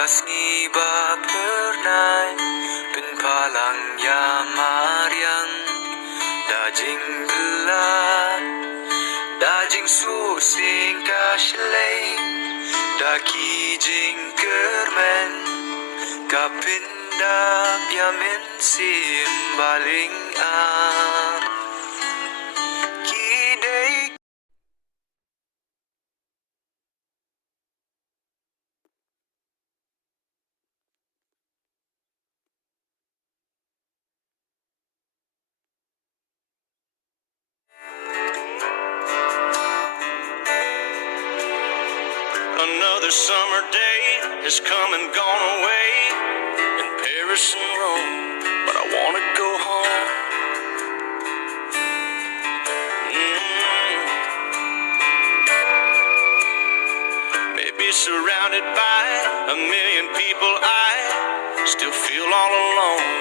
Kasih pernah penpalang yamariang dajing gelap dajing susing kaslay daki jing kermen kapindak yamin simbaling kidei. Another summer day has come and gone away in Paris and Rome, but I want to go home. Maybe surrounded by a million people, I still feel all alone.